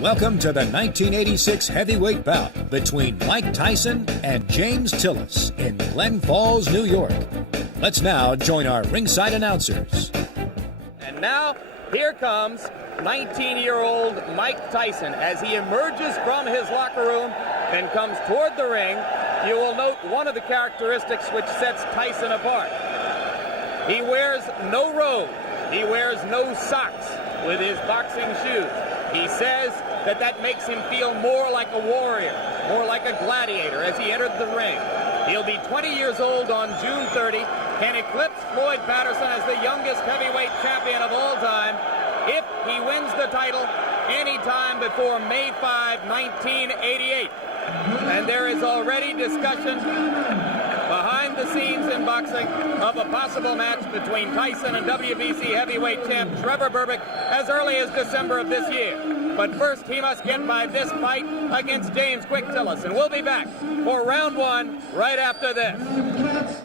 Welcome to the 1986 heavyweight bout between Mike Tyson and James Tillis in Glen Falls, New York. Let's now join our ringside announcers. And now, here comes 19-year-old Mike Tyson as he emerges from his locker room and comes toward the ring. You will note one of the characteristics which sets Tyson apart. He wears no robe. He wears no socks with his boxing shoes. He says that makes him feel more like a warrior, more like a gladiator as he entered the ring. He'll be 20 years old on June 30, can eclipse Floyd Patterson as the youngest heavyweight champion of all time if he wins the title anytime before May 5, 1988. And there is already discussion behind the scenes in boxing of a possible match between Tyson and WBC heavyweight champ Trevor Berbick as early as December of this year. But first, he must get by this fight against James Quick Tillis. And we'll be back for round one right after this.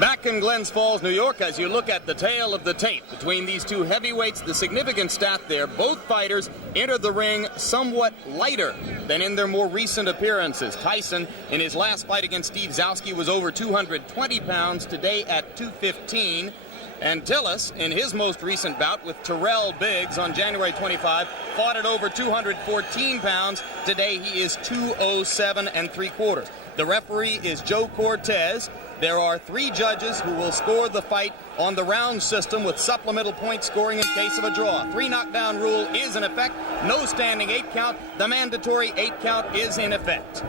Back in Glens Falls, New York, as you look at the tale of the tape between these two heavyweights, the significant stat there, both fighters entered the ring somewhat lighter than in their more recent appearances. Tyson, in his last fight against Steve Zowski, was over 220 pounds, today at 215. And Tillis, in his most recent bout with Terrell Biggs on January 25, fought at over 214 pounds. Today he is 207 3/4. The referee is Joe Cortez. There are 3 judges who will score the fight on the round system with supplemental point scoring in case of a draw. 3 knockdown rule is in effect. No standing 8 count. The mandatory 8 count is in effect.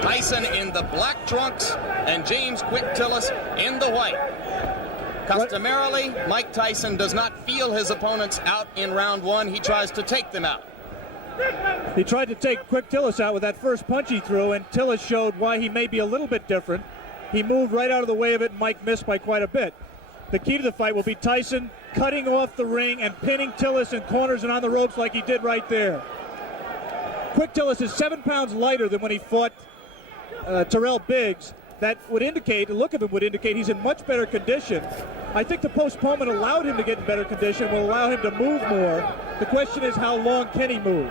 Tyson in the black trunks and James Quick Tillis in the white. Customarily, Mike Tyson does not feel his opponents out in round one. He tries to take them out. He tried to take Quick Tillis out with that first punch he threw, and Tillis showed why he may be a little bit different. He moved right out of the way of it, and Mike missed by quite a bit. The key to the fight will be Tyson cutting off the ring and pinning Tillis in corners and on the ropes like he did right there. Quick Tillis is 7 pounds lighter than when he fought Terrell Biggs. That would indicate, the look of him would indicate he's in much better condition. I think the postponement allowed him to get in better condition, will allow him to move more. The question is, how long can he move?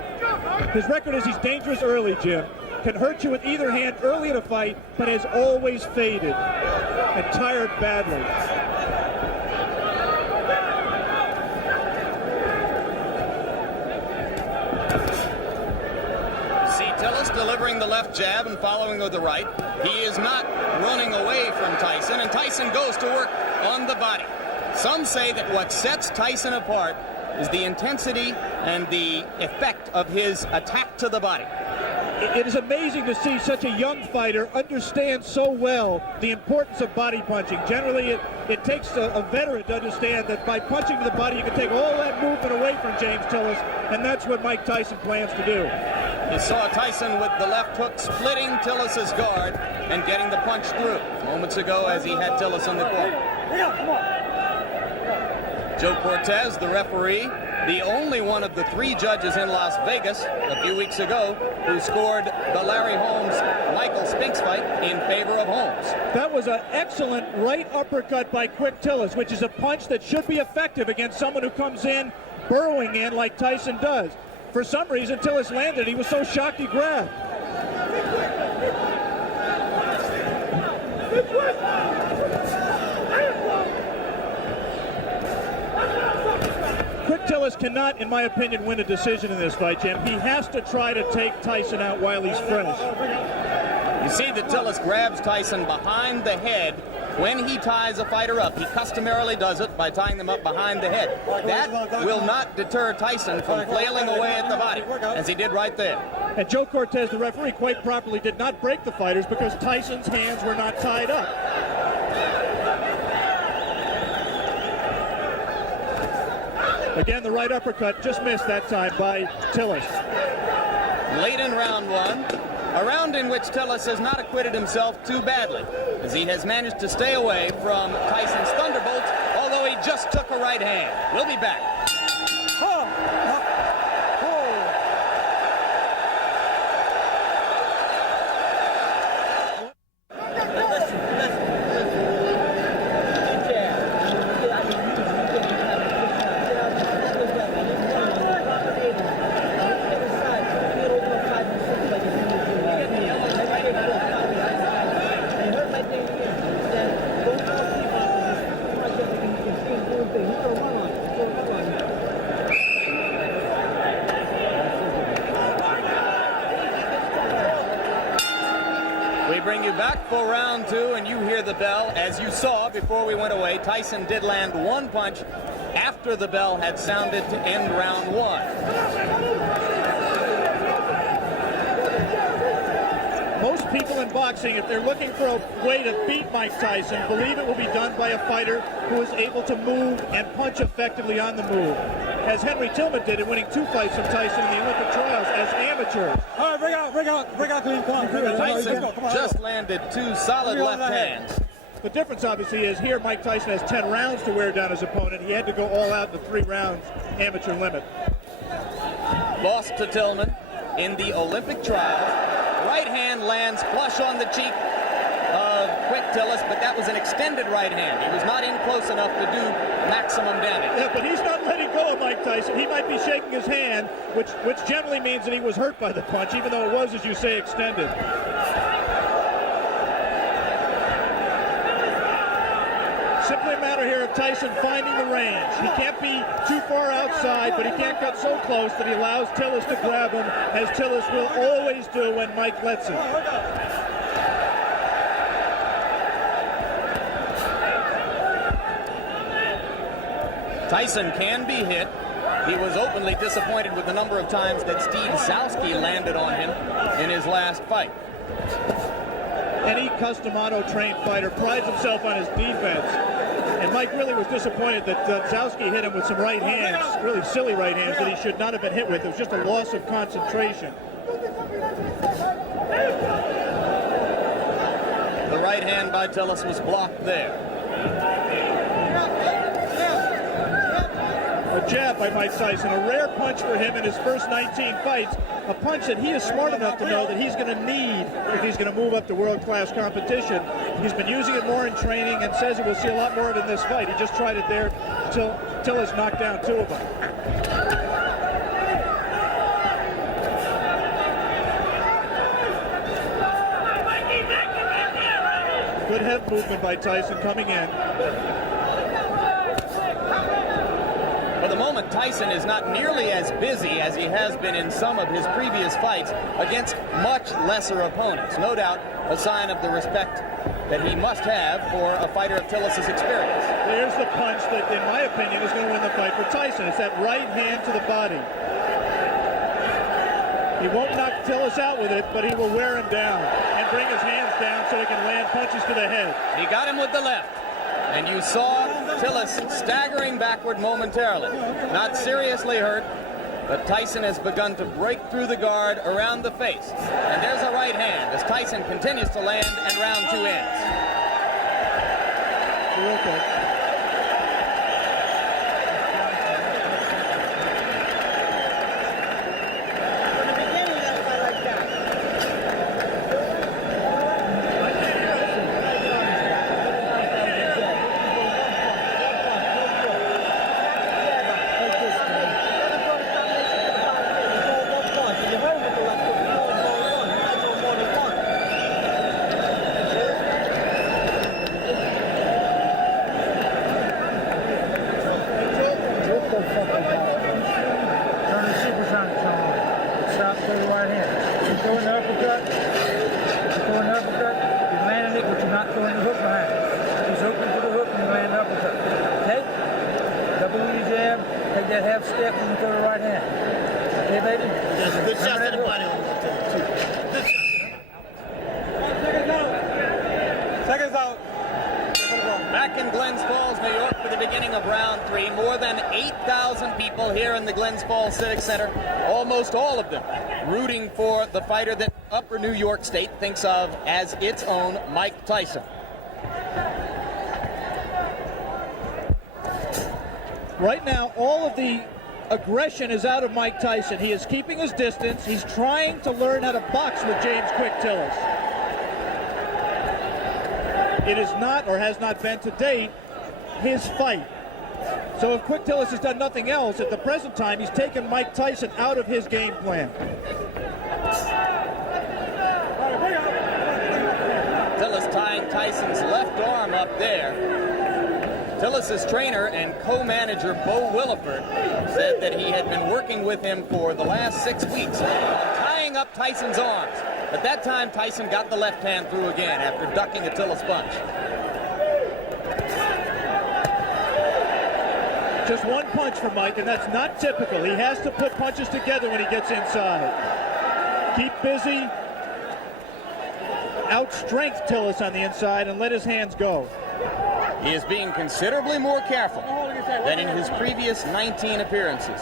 His record is he's dangerous early, Jim. Can hurt you with either hand early in a fight, but has always faded and tired badly. Delivering the left jab and following with the right. He is not running away from Tyson, and Tyson goes to work on the body. Some say that what sets Tyson apart is the intensity and the effect of his attack to the body. It is amazing to see such a young fighter understand so well the importance of body punching. Generally, it takes a veteran to understand that by punching to the body, you can take all that movement away from James Tillis, and that's what Mike Tyson plans to do. You saw Tyson with the left hook splitting Tillis' guard and getting the punch through moments ago as he had Tillis in the corner. Joe Cortez, the referee, the only one of the 3 judges in Las Vegas a few weeks ago who scored the Larry Holmes-Michael Spinks fight in favor of Holmes. That was an excellent right uppercut by Quick Tillis, which is a punch that should be effective against someone who comes in burrowing in like Tyson does. For some reason, Tillis landed. He was so shocked he grabbed. Quick Tillis cannot, in my opinion, win a decision in this fight, Jim. He has to try to take Tyson out while he's fresh. You see that Tillis grabs Tyson behind the head when he ties a fighter up. He customarily does it by tying them up behind the head. That will not deter Tyson from flailing away at the body, as he did right there. And Joe Cortez, the referee, quite properly did not break the fighters because Tyson's hands were not tied up. Again, the right uppercut just missed that time by Tillis. Late in round one, a round in which Tillis has not acquitted himself too badly, as he has managed to stay away from Tyson's thunderbolts, although he just took a right hand. We'll be back. you back for round two, and you hear the bell. As you saw before we went away, Tyson did land one punch after the bell had sounded to end round one. Most people in boxing, if they're looking for a way to beat Mike Tyson, believe it will be done by a fighter who is able to move and punch effectively on the move, as Henry Tillman did in winning 2 fights from Tyson in the Olympic trials as amateurs. All right, bring out, clean. Come on. Tyson just landed 2 solid left hands. The difference, obviously, is here Mike Tyson has 10 rounds to wear down his opponent. He had to go all out in the 3 rounds amateur limit. Lost to Tillman in the Olympic trials. Right hand lands flush on the cheek of Quick Tillis, but that was an extended right hand. He was not in close enough to do maximum damage. Yeah, but he's not letting go of Mike Tyson. He might be shaking his hand, which generally means that he was hurt by the punch, even though it was, as you say, extended. Simply a matter here of Tyson finding the range. He can't be too far outside, but he can't cut so close that he allows Tillis to grab him, as Tillis will always do when Mike lets him. Tyson can be hit. He was openly disappointed with the number of times that Steve Zowski landed on him in his last fight. Any custom auto-trained fighter prides himself on his defense. And Mike really was disappointed that Zowski hit him with some right hands, really silly right hands that he should not have been hit with. It was just a loss of concentration. The right hand by Tillis was blocked there. A jab by Mike Tyson, a rare punch for him in his first 19 fights, a punch that he is smart enough to know that he's going to need if he's going to move up to world-class competition. He's been using it more in training and says he will see a lot more of it in this fight. He just tried it there till Tillis knocked down 2 of them. Good head movement by Tyson coming in. For the moment, Tyson is not nearly as busy as he has been in some of his previous fights against much lesser opponents. No doubt a sign of the respect that he must have for a fighter of Tillis' experience. There's the punch that, in my opinion, is going to win the fight for Tyson. It's that right hand to the body. He won't knock Tillis out with it, but he will wear him down and bring his hands down so he can land punches to the head. He got him with the left. And you saw Tillis staggering backward momentarily. Not seriously hurt, but Tyson has begun to break through the guard around the face. And there's a right hand as Tyson continues to land and round 2 ends. Real quick. Back in Glens Falls, New York for the beginning of round 3. More than 8,000 people here in the Glens Falls Civic Center. Almost all of them rooting for the fighter that Upper New York State thinks of as its own Mike Tyson. Right now, all of the aggression is out of Mike Tyson. He is keeping his distance. He's trying to learn how to box with James Quick Tillis. It is not, or has not been to date, his fight. So if Quick Tillis has done nothing else, at the present time, he's taken Mike Tyson out of his game plan. Tillis tying Tyson's left arm up there. Tillis' trainer and co-manager Bo Williford said that he had been working with him for the last 6 weeks on tying up Tyson's arms. At that time, Tyson got the left hand through again after ducking a Tillis punch. Just one punch for Mike, and that's not typical. He has to put punches together when he gets inside. Keep busy. Outstrength Tillis on the inside and let his hands go. He is being considerably more careful than in his previous 19 appearances.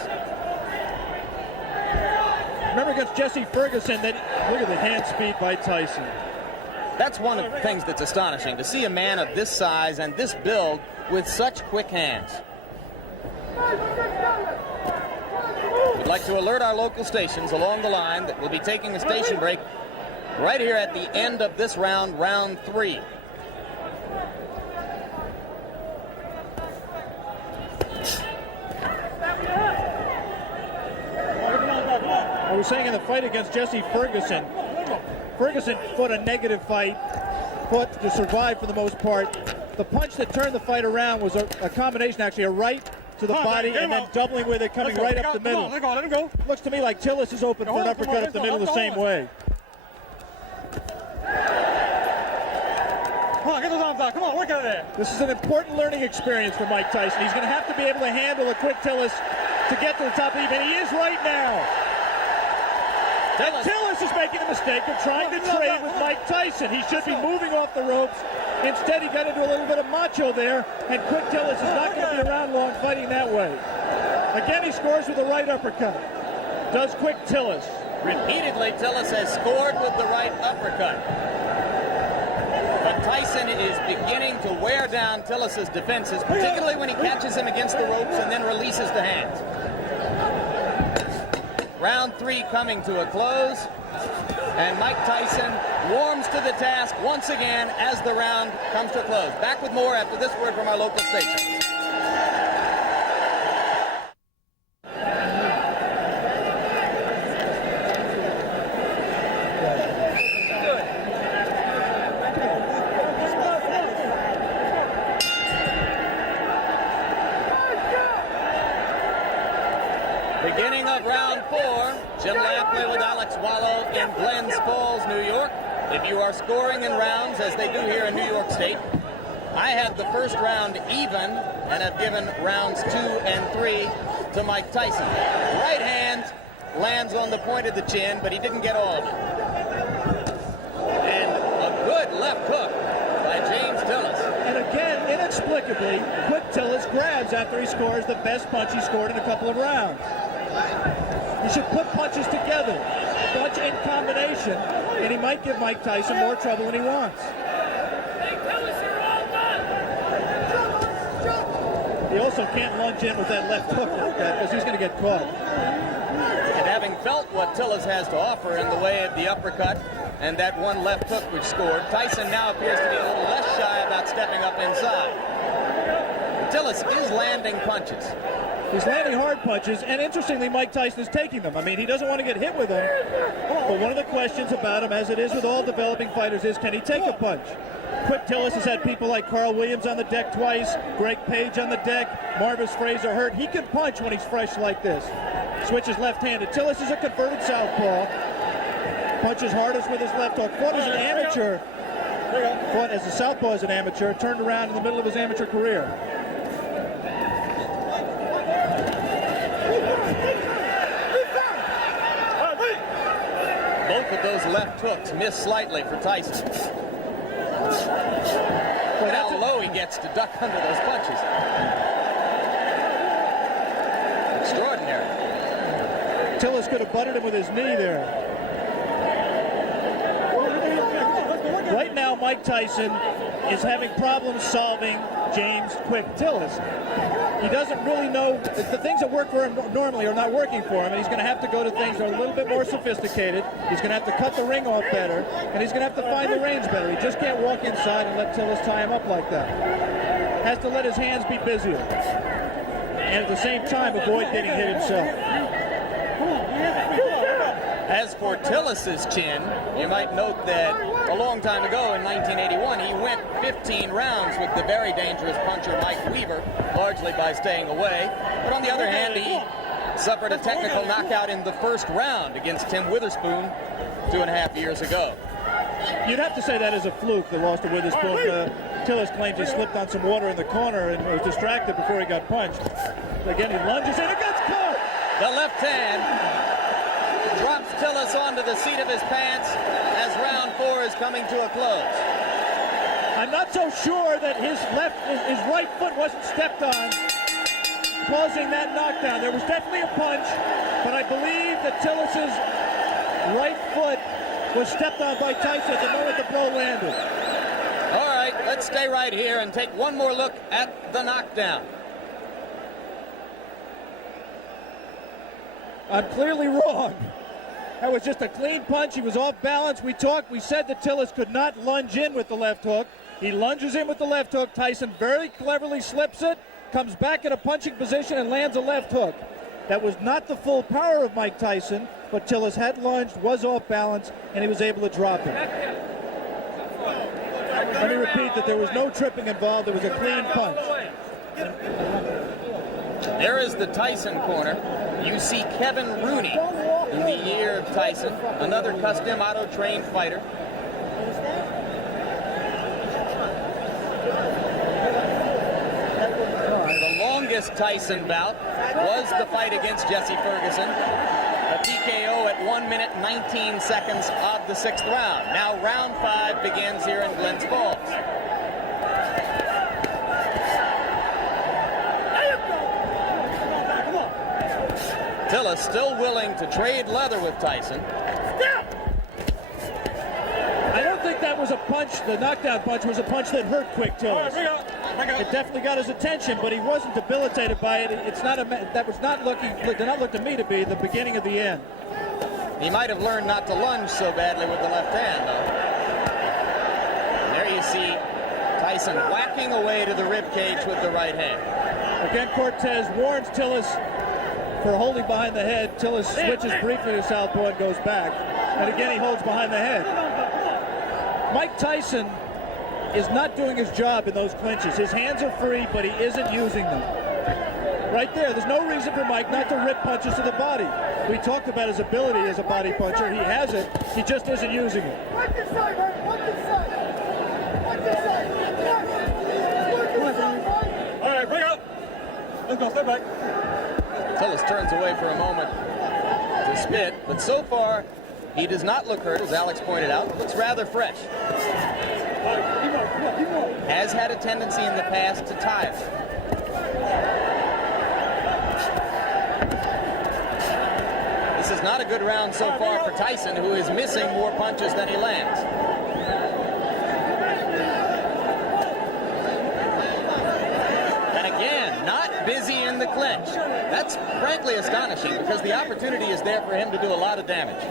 Remember against Jesse Ferguson, look at the hand speed by Tyson. That's one of the things that's astonishing, to see a man of this size and this build with such quick hands. We'd like to alert our local stations along the line that we'll be taking a station break right here at the end of this round, round 3. I was saying in the fight against Jesse Ferguson, Ferguson fought a negative fight, fought to survive for the most part. The punch that turned the fight around was a combination, actually, a right to the body and then doubling with it, coming right up the middle. Let him go. Looks to me like Tillis is open for an uppercut up the middle the same way. Come on, get those arms out. Come on, work out of there. This is an important learning experience for Mike Tyson. He's going to have to be able to handle a quick Tillis to get to the top of the even. He is right now. Tillis is making a mistake of trying to trade with Mike Tyson. He should be moving off the ropes. Instead, he got into a little bit of macho there, and Quick Tillis is not going to be around long fighting that way. Again, he scores with a right uppercut. Does Quick Tillis. Repeatedly, Tillis has scored with the right uppercut. But Tyson is beginning to wear down Tillis' defenses, particularly when he catches him against the ropes and then releases the hands. Round 3 coming to a close, and Mike Tyson warms to the task once again as the round comes to a close. Back with more after this word from our local station. Beginning of round 4, Jim Lampley with Alex Wallow in Glens Falls, New York. If you are scoring in rounds, as they do here in New York State, I had the first round even and have given rounds 2 and 3 to Mike Tyson. Right hand lands on the point of the chin, but he didn't get all of it. And a good left hook by James Tillis. And again, inexplicably, Quick Tillis grabs after he scores the best punch he scored in a couple of rounds. He should put punches together, punch in combination, and he might give Mike Tyson more trouble than he wants. He also can't lunge in with that left hook like that because he's going to get caught. And having felt what Tillis has to offer in the way of the uppercut and that one left hook which scored, Tyson now appears to be a little less shy about stepping up inside. Tillis is landing punches. He's landing hard punches, and interestingly, Mike Tyson is taking them. I mean, he doesn't want to get hit with them, but one of the questions about him, as it is with all developing fighters, is can he take a punch? Quick Tillis has had people like Carl Williams on the deck twice, Greg Page on the deck, Marvis Fraser hurt. He can punch when he's fresh like this. Switches left-handed. Tillis is a converted southpaw. Punches hardest with his left hook. Fought as an amateur. Fought as a southpaw as an amateur. Turned around in the middle of his amateur career. Both of those left hooks miss slightly for Tyson. Look how low he gets to duck under those punches. Extraordinary. Tillis could have butted him with his knee there. Right now, Mike Tyson is having problems solving James Quick Tillis. He doesn't really know, the things that work for him normally are not working for him, and he's going to have to go to things that are a little bit more sophisticated. He's going to have to cut the ring off better, and he's going to have to find the range better. He just can't walk inside and let Tillis tie him up like that. Has to let his hands be busier, and at the same time avoid getting hit himself. As for Tillis' chin, you might note that a long time ago in 1981, he went 15 rounds with the very dangerous puncher Mike Weaver, largely by staying away. But on the other hand, he suffered a technical knockout in the first round against Tim Witherspoon 2.5 years ago. You'd have to say that is a fluke, the loss to Witherspoon. Tillis claims he slipped on some water in the corner and was distracted before he got punched. Again, he lunges and it gets caught. The left hand drops Tillis onto the seat of his pants as round 4 is coming to a close. I'm not so sure that his right foot wasn't stepped on, causing that knockdown. There was definitely a punch, but I believe that Tillis's right foot was stepped on by Tyson at the moment the blow landed. All right, let's stay right here and take one more look at the knockdown. I'm clearly wrong. That was just a clean punch. He was off balance. We said that Tillis could not lunge in with the left hook. He lunges in with the left hook. Tyson very cleverly slips it, comes back in a punching position and lands a left hook. That was not the full power of Mike Tyson, but Tillis had lunged, was off balance, and he was able to drop it. Let me repeat that there was no tripping involved. It was a clean punch. There is the Tyson corner. You see Kevin Rooney in the year of Tyson, another custom auto-trained fighter. The longest Tyson bout was the fight against Jesse Ferguson. A TKO at 1 minute 19 seconds of the 6th round. Now round 5 begins here in Glens Falls. Tillis still willing to trade leather with Tyson. I don't think that was a punch. The knockdown punch was a punch that hurt Quick Tillis. It definitely got his attention, but he wasn't debilitated by it. It's not that was not looking. Did not look to me to be the beginning of the end. He might have learned not to lunge so badly with the left hand, though. And there you see Tyson whacking away to the rib cage with the right hand. Again, Cortez warns Tillis for holding behind the head. Tillis switches briefly to southpaw and goes back. And again, he holds behind the head. Mike Tyson is not doing his job in those clinches. His hands are free, but he isn't using them. Right there's no reason for Mike not to rip punches to the body. We talked about his ability as a body puncher. He has it. He just isn't using it. All right, bring it up. Let's go, step back. Tillis turns away for a moment to spit, but so far he does not look hurt, as Alex pointed out. Looks rather fresh. Has had a tendency in the past to tire. This is not a good round so far for Tyson, who is missing more punches than he lands. And again, not busy in the clinch. That's frankly astonishing because the opportunity is there for him to do a lot of damage.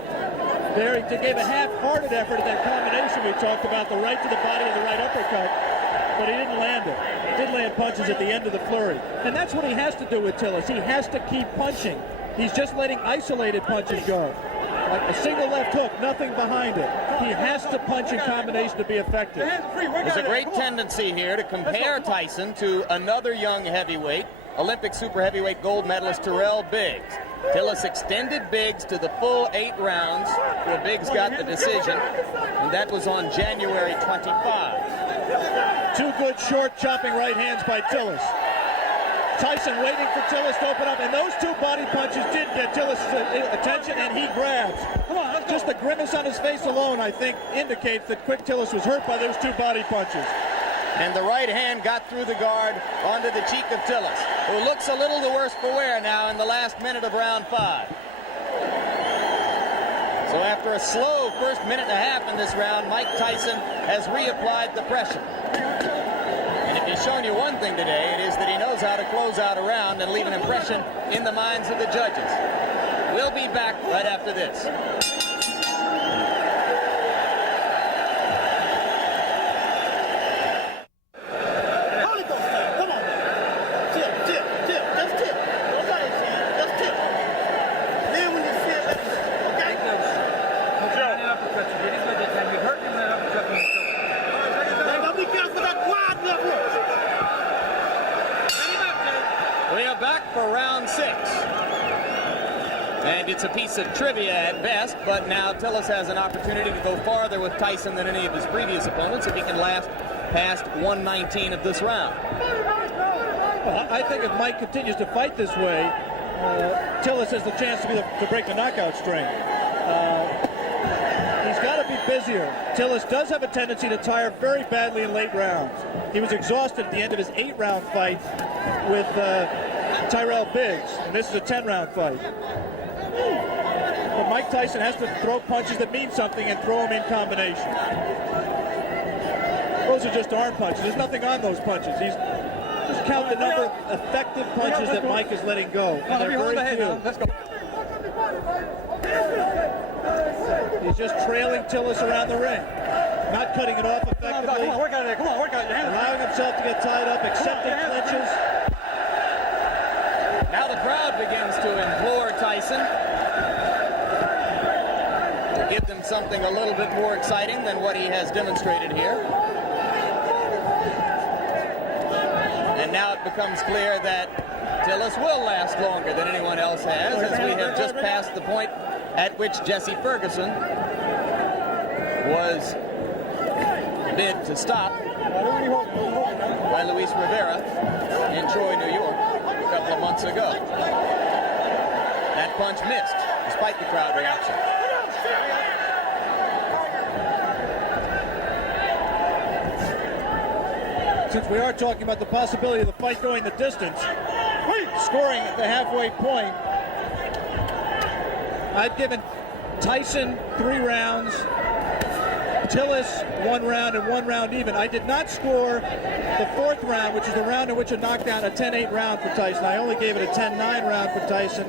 There, he gave a half-hearted effort at that combination we talked about, the right to the body and the right uppercut, but he didn't land it. He did land punches at the end of the flurry. And that's what he has to do with Tillis. He has to keep punching. He's just letting isolated punches go. Like a single left hook, nothing behind it. He has to punch in combination to be effective. There's a great tendency here to compare Tyson to another young heavyweight, Olympic super heavyweight gold medalist Terrell Biggs. Tillis extended Biggs to the full 8 rounds, where Biggs got the decision, and that was on January 25. 2 good short chopping right hands by Tillis. Tyson waiting for Tillis to open up, and those 2 body punches did get Tillis' attention, and he grabs. Just the grimace on his face alone, I think, indicates that Quick Tillis was hurt by those 2 body punches. And the right hand got through the guard onto the cheek of Tillis, who looks a little the worse for wear now in the last minute of round 5. So after a slow first minute and a half in this round, Mike Tyson has reapplied the pressure. And if he's shown you one thing today, it is that he knows how to close out a round and leave an impression in the minds of the judges. We'll be back right after this. We are back for round 6. And it's a piece of trivia at best, but now Tillis has an opportunity to go farther with Tyson than any of his previous opponents if he can last past 119 of this round. Well, I think if Mike continues to fight this way, Tillis has the chance to break the knockout string. He's got to be busier. Tillis does have a tendency to tire very badly in late rounds. He was exhausted at the end of his 8-round fight with Tyrell Biggs, and this is a 10-round fight. But Mike Tyson has to throw punches that mean something and throw them in combination. Those are just arm punches. There's nothing on those punches. Just count the number of effective punches that Mike is letting go. And they're very few. Let's go. He's just trailing Tillis around the ring. Not cutting it off effectively. Come on, work out there. Come on, work out your hands. Allowing himself to get tied up, accepting clinches. Now the crowd begins to implore Tyson to give them something a little bit more exciting than what he has demonstrated here. And now it becomes clear that Tillis will last longer than anyone else has, as we have just passed the point at which Jesse Ferguson was bid to stop by Luis Rivera in Troy, New York, a couple of months ago. That punch missed, despite the crowd reaction. Since we are talking about the possibility of the fight going the distance, scoring at the halfway point, I've given Tyson 3 rounds, Tillis 1 round, and 1 round even. I did not score the 4th round, which is the round in which a knockdown, a 10-8 round for Tyson. I only gave it a 10-9 round for Tyson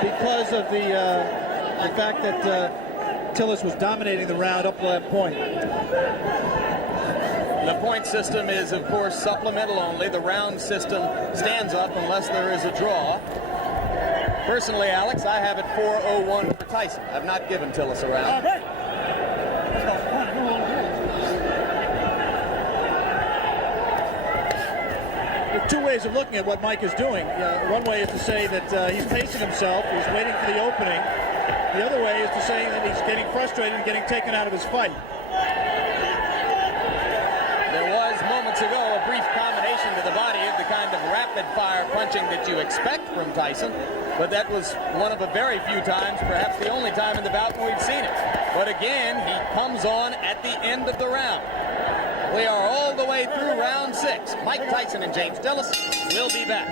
because of the fact that Tillis was dominating the round up to that point. The point system is, of course, supplemental only. The round system stands up unless there is a draw. Personally, Alex, I have it 4-0-1 for Tyson. I've not given Tillis a round. There are 2 ways of looking at what Mike is doing. One way is to say that he's pacing himself, he's waiting for the opening. The other way is to say that he's getting frustrated and getting taken out of his fight. Moments ago, a brief combination to the body of the kind of rapid-fire punching that you expect from Tyson, but that was one of a very few times, perhaps the only time in the bout when we've seen it. But again, he comes on at the end of the round. We are all the way through round 6. Mike Tyson and James Tillis will be back.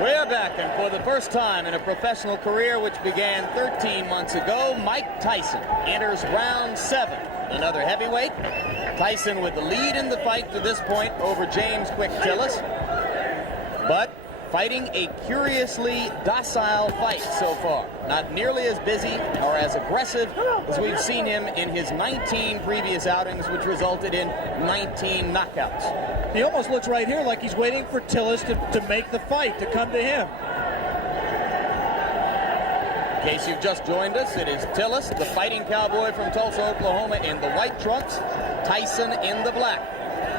We are back, and for the first time in a professional career which began 13 months ago, Mike Tyson enters round 7. Another heavyweight. Tyson with the lead in the fight to this point over James Quick Tillis, but fighting a curiously docile fight so far. Not nearly as busy or as aggressive as we've seen him in his 19 previous outings, which resulted in 19 knockouts. He almost looks right here like he's waiting for Tillis to make the fight, to come to him. In case you've just joined us, it is Tillis, the fighting cowboy from Tulsa, Oklahoma, in the white trunks, Tyson in the black.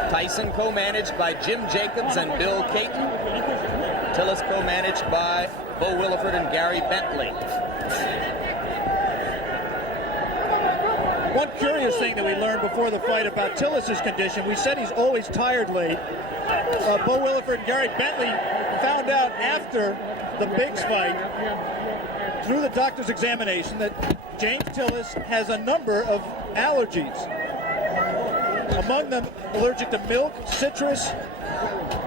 Tyson co-managed by Jim Jacobs and Bill Caton. Tillis co-managed by Bo Williford and Gary Bentley. One curious thing that we learned before the fight about Tillis' condition, we said he's always tired late. Bo Williford and Gary Bentley found out after the Biggs fight, through the doctor's examination, that James Tillis has a number of allergies. Among them, allergic to milk, citrus,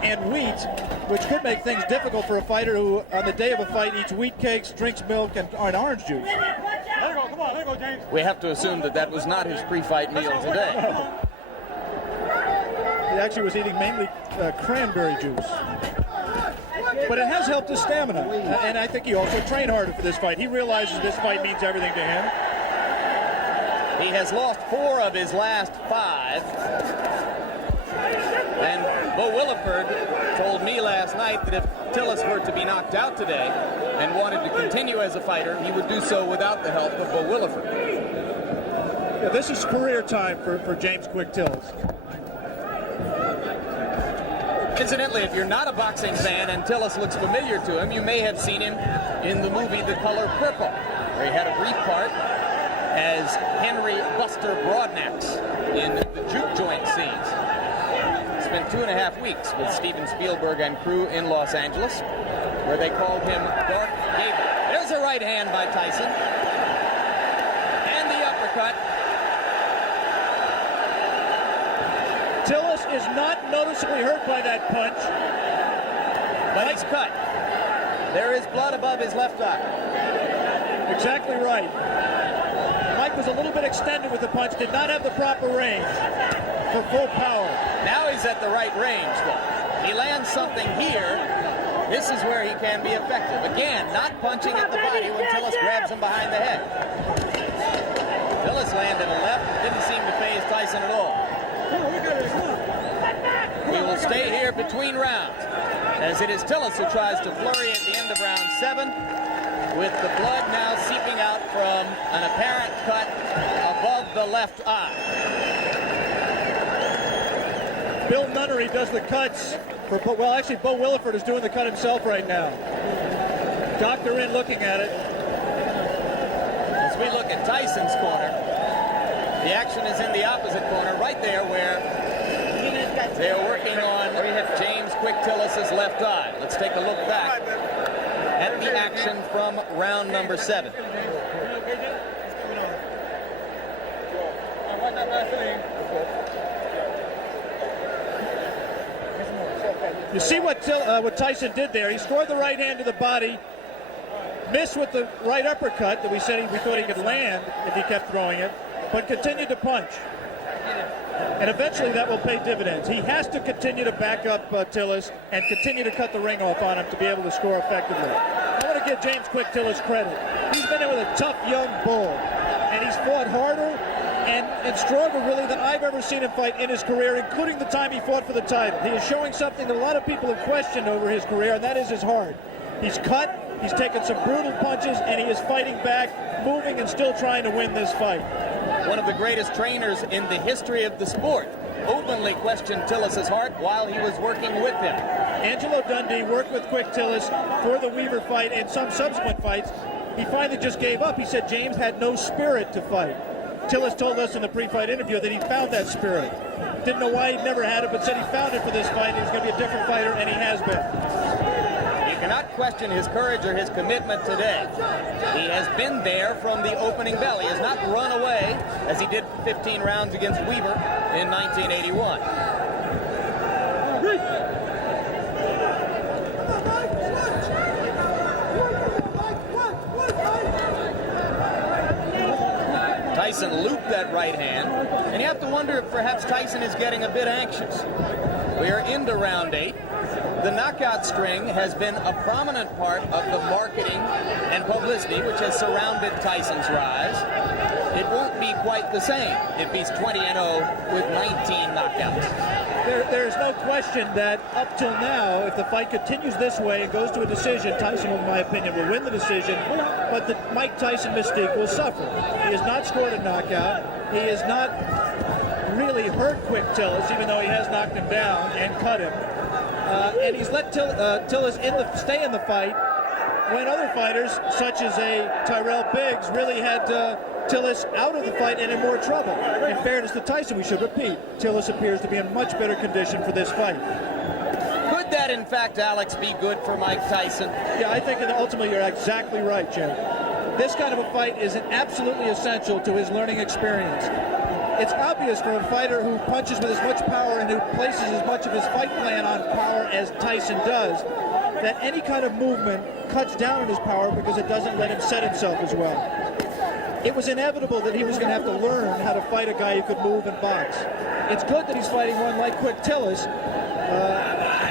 and wheat, which could make things difficult for a fighter who, on the day of a fight, eats wheat cakes, drinks milk, and orange juice. Let it go, come on, let it go, James. We have to assume that that was not his pre-fight meal today. He actually was eating mainly cranberry juice. But it has helped his stamina, and I think he also trained harder for this fight. He realizes this fight means everything to him. He has lost 4 of his last 5. And Bo Williford told me last night that if Tillis were to be knocked out today and wanted to continue as a fighter, he would do so without the help of Bo Williford. Yeah, this is career time for James Quick Tillis. Incidentally, if you're not a boxing fan and Tillis looks familiar to him, you may have seen him in the movie The Color Purple, where he had a brief part as Henry Buster Broadnax in the juke joint scenes. Spent 2.5 weeks with Steven Spielberg and crew in Los Angeles, where they called him Dark Gable. There's a right hand by Tyson. And the uppercut. Tillis is not noticeably hurt by that punch. But he's cut. There is blood above his left eye. Exactly right. Mike was a little bit extended with the punch, did not have the proper range for full power. Now he's at the right range, though. He lands something here. This is where he can be effective. Again, not punching at the body when Tillis grabs him behind the head. Tillis landed a left. Didn't seem to faze Tyson at all. We will stay here between rounds, as it is Tillis who tries to flurry at the end of round 7, with the blood now seeping out from an apparent cut above the left eye. Bill Nunnery does the cuts for, well, actually, Bo Williford is doing the cut himself right now. Doctor in looking at it. As we look at Tyson's corner, the action is in the opposite corner, right there where they're working on James Quick Tillis' left eye. Let's take a look back at the action from round number 7. You see what Tyson did there. He scored the right hand to the body, missed with the right uppercut that we thought he could land if he kept throwing it, but continued to punch. And eventually that will pay dividends. He has to continue to back up Tillis and continue to cut the ring off on him to be able to score effectively. I want to give James Quick Tillis credit. He's been in with a tough young bull, and he's fought harder and stronger really than I've ever seen him fight in his career, including the time he fought for the title. He is showing something that a lot of people have questioned over his career, and that is his heart. He's cut, he's taken some brutal punches, and he is fighting back, moving and still trying to win this fight. One of the greatest trainers in the history of the sport openly questioned Tillis' heart while he was working with him. Angelo Dundee worked with Quick Tillis for the Weaver fight and some subsequent fights. He finally just gave up. He said James had no spirit to fight. Tillis told us in the pre-fight interview that he found that spirit. Didn't know why he'd never had it, but said he found it for this fight. He's going to be a different fighter, and he has been. You cannot question his courage or his commitment today. He has been there from the opening bell. He has not run away as he did 15 rounds against Weaver in 1981. Tyson looped that right hand, and you have to wonder if perhaps Tyson is getting a bit anxious. We are into round 8. The knockout string has been a prominent part of the marketing and publicity which has surrounded Tyson's rise. It won't be quite the same if he's 20-0 with 19 knockouts. There's no question that up till now, if the fight continues this way and goes to a decision, Tyson, in my opinion, will win the decision, but the Mike Tyson mystique will suffer. He has not scored a knockout. He has not really hurt Quick Tillis, even though he has knocked him down and cut him. And he's let Tillis stay in the fight when other fighters, such as a Tyrell Biggs, really had Tillis out of the fight and in more trouble. In fairness to Tyson, we should repeat, Tillis appears to be in much better condition for this fight. Could that, in fact, Alex, be good for Mike Tyson? Yeah, I think ultimately you're exactly right, Jay. This kind of a fight is absolutely essential to his learning experience. It's obvious for a fighter who punches with as much power and who places as much of his fight plan on power as Tyson does, that any kind of movement cuts down on his power because it doesn't let him set himself as well. It was inevitable that he was going to have to learn how to fight a guy who could move and box. It's good that he's fighting one like Quick Tillis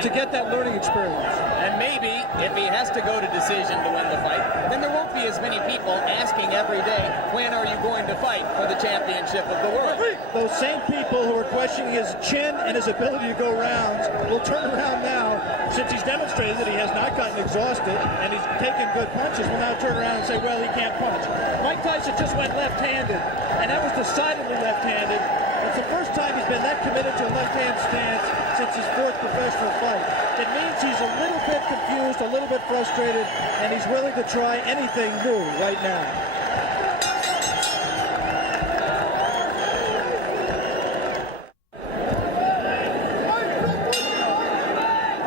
to get that learning experience. And maybe if he has to go to decision to win the fight, then there won't be as many people asking every day, when are you going to fight for the championship of the world? Those same people who are questioning his chin and his ability to go rounds will turn around now, since he's demonstrated that he has not gotten exhausted and he's taken good punches, will now turn around and say, well, he can't punch. Mike Tyson just went left-handed, and that was decidedly left-handed. It's the first time he's been that committed to a left-hand stance since his 4th professional stressful fight. It means he's a little bit confused, a little bit frustrated, and he's willing to try anything new right now.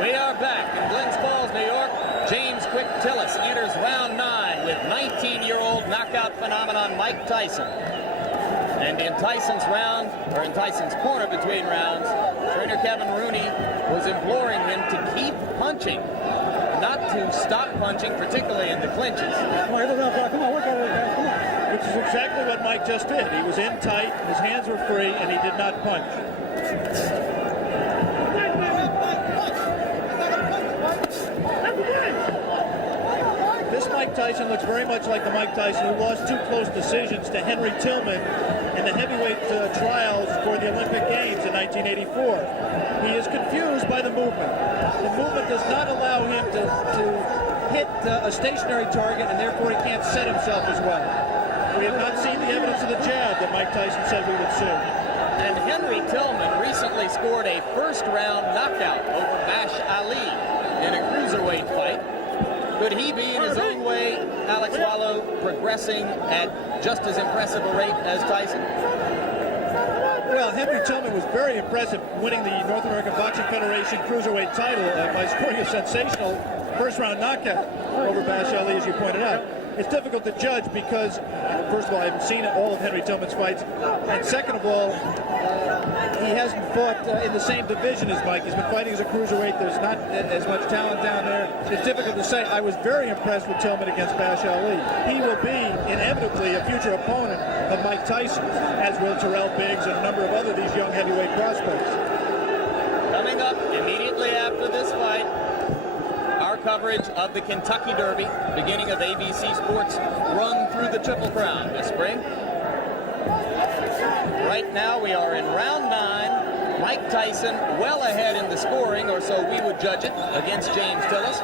We are back in Glens Falls, New York. James "Quick" Tillis enters round 9 with 19-year-old knockout phenomenon Mike Tyson. And in Tyson's round, or in Tyson's corner between rounds, trainer Kevin Rooney was imploring him to keep punching, not to stop punching, particularly in the clinches. Come on, work out of it, come on. Which is exactly what Mike just did. He was in tight, his hands were free, and he did not punch. This Mike Tyson looks very much like the Mike Tyson who lost 2 close decisions to Henry Tillman in the heavyweight trials for the Olympic Games in 1984. He is confused by the movement. The movement does not allow him to hit a stationary target, and therefore he can't set himself as well. We have not seen the evidence of the jab that Mike Tyson said we would see. And Henry Tillman recently scored a first-round knockout over Bash Ali in a cruiserweight fight. Could he be, in his own way, Alex Wallow, progressing at just as impressive a rate as Tyson? Well, Henry Tillman was very impressive winning the North American Boxing Federation cruiserweight title by scoring a sensational first-round knockout over Bash Ali, as you pointed out. It's difficult to judge because, first of all, I haven't seen all of Henry Tillman's fights, and second of all, he hasn't fought in the same division as Mike. He's been fighting as a cruiserweight. There's not as much talent down there. It's difficult to say. I was very impressed with Tillman against Bash Ali. He will be inevitably a future opponent of Mike Tyson, as will Terrell Biggs and a number of other these young heavyweight prospects. Coming up immediately after this fight, our coverage of the Kentucky Derby, beginning of ABC Sports' run through the Triple Crown this spring. Right now we are in round 9. Mike Tyson well ahead in the scoring, or so we would judge it, against James Tillis,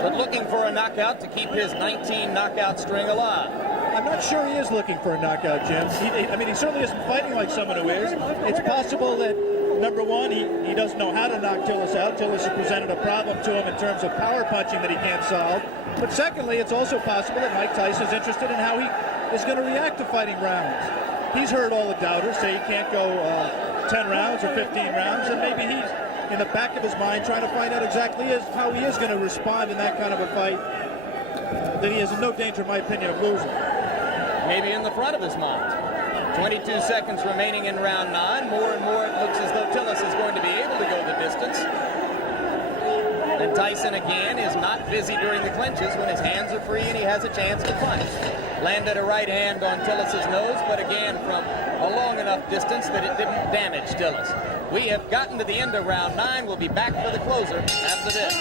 but looking for a knockout to keep his 19 knockout string alive. I'm not sure he is looking for a knockout, Jim. He certainly isn't fighting like someone who is. It's possible that, number one, he doesn't know how to knock Tillis out. Tillis has presented a problem to him in terms of power punching that he can't solve. But secondly, it's also possible that Mike Tyson is interested in how he is going to react to fighting rounds. He's heard all the doubters say he can't go 10 rounds or 15 rounds, and maybe he's in the back of his mind trying to find out exactly how he is going to respond in that kind of a fight that he is in no danger, in my opinion, of losing. Maybe in the front of his mind. 22 seconds remaining in round 9. More and more it looks as though Tillis is going to be able to go the distance. And Tyson again is not busy during the clinches when his hands are free and he has a chance to punch. Landed a right hand on Tillis' nose, but again from a long enough distance that it didn't damage Tillis. We have gotten to the end of round 9. We'll be back for the closer after this.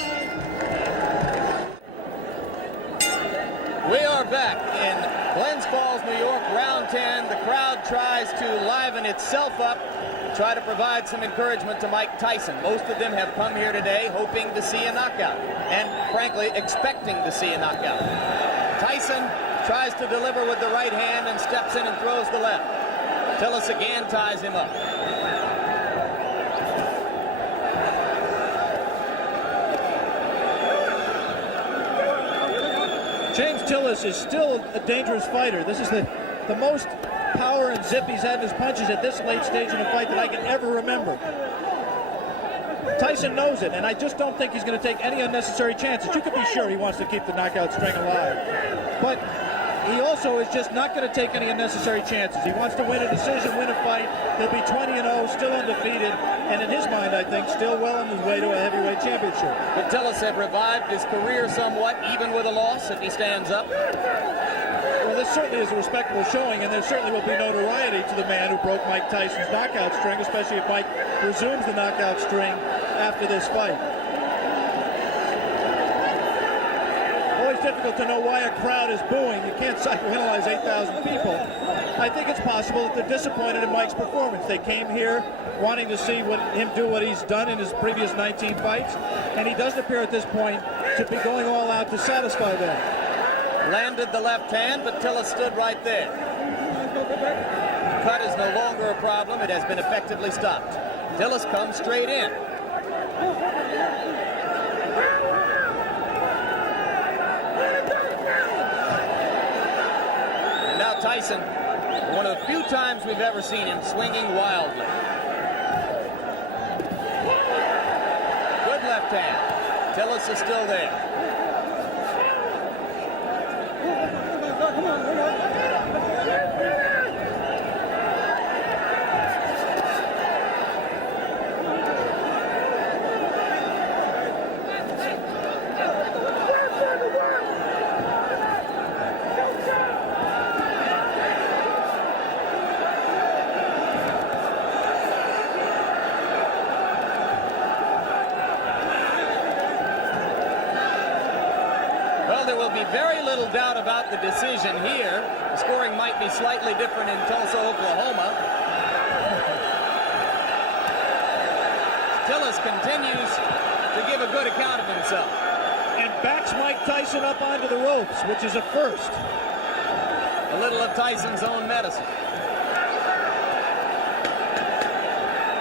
We are back in Glens Falls, New York, round 10. The crowd tries to liven itself up, try to provide some encouragement to Mike Tyson. Most of them have come here today hoping to see a knockout and, frankly, expecting to see a knockout. Tyson tries to deliver with the right hand and steps in and throws the left. Tillis again ties him up. James Tillis is still a dangerous fighter. This is the most power and zip he's had in his punches at this late stage in a fight that I can ever remember. Tyson knows it, and I just don't think he's going to take any unnecessary chances. You can be sure he wants to keep the knockout string alive. But he also is just not going to take any unnecessary chances. He wants to win a decision, win a fight. He'll be 20-0, still undefeated, and in his mind, I think, still well on his way to a heavyweight championship. Could Tillis have revived his career somewhat, even with a loss, if he stands up? Well, this certainly is a respectable showing, and there certainly will be notoriety to the man who broke Mike Tyson's knockout string, especially if Mike resumes the knockout string after this fight. Always difficult to know why a crowd is booing. You can't psychoanalyze 8,000 people. I think it's possible that they're disappointed in Mike's performance. They came here wanting to see him do what he's done in his previous 19 fights, and he doesn't appear at this point to be going all out to satisfy them. Landed the left hand, but Tillis stood right there. Cut is no longer a problem. It has been effectively stopped. Tillis comes straight in. And now Tyson, one of the few times we've ever seen him swinging wildly. Good left hand. Tillis is still there. There will be very little doubt about the decision here. The scoring might be slightly different in Tulsa, Oklahoma. Tillis continues to give a good account of himself. And backs Mike Tyson up onto the ropes, which is a first. A little of Tyson's own medicine.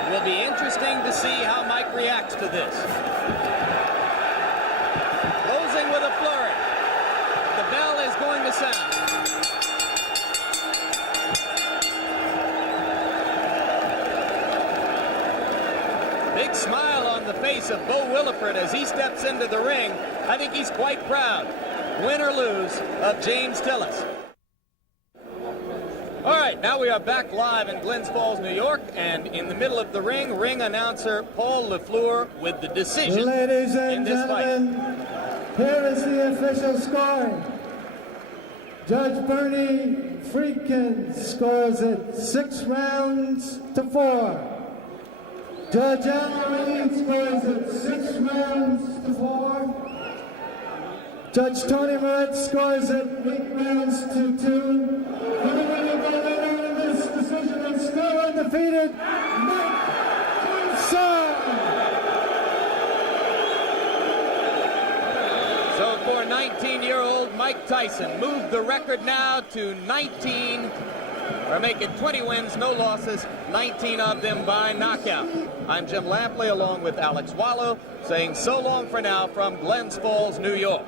It will be interesting to see how Mike reacts to this. Closing with a flurry. The bell is going to sound. Big smile on the face of Bo Williford as he steps into the ring. I think he's quite proud, win or lose, of James Tillis. All right, now we are back live in Glens Falls, New York, and in the middle of the ring announcer Paul LaFleur with the decision Ladies and in this gentlemen, here is the official scoring. Judge Bernie Friedkin scores it 6 rounds to 4. Judge Alan Reed scores it 6 rounds to 4. Judge Tony Moritz scores it 8 rounds to 2. The winner by the end of this decision is still undefeated, Mike Tyson. So for 19-year-old Mike Tyson, moved the record now to 19, or make it 20 wins, no losses, 19 of them by knockout. I'm Jim Lampley along with Alex Wallow saying so long for now from Glens Falls, New York.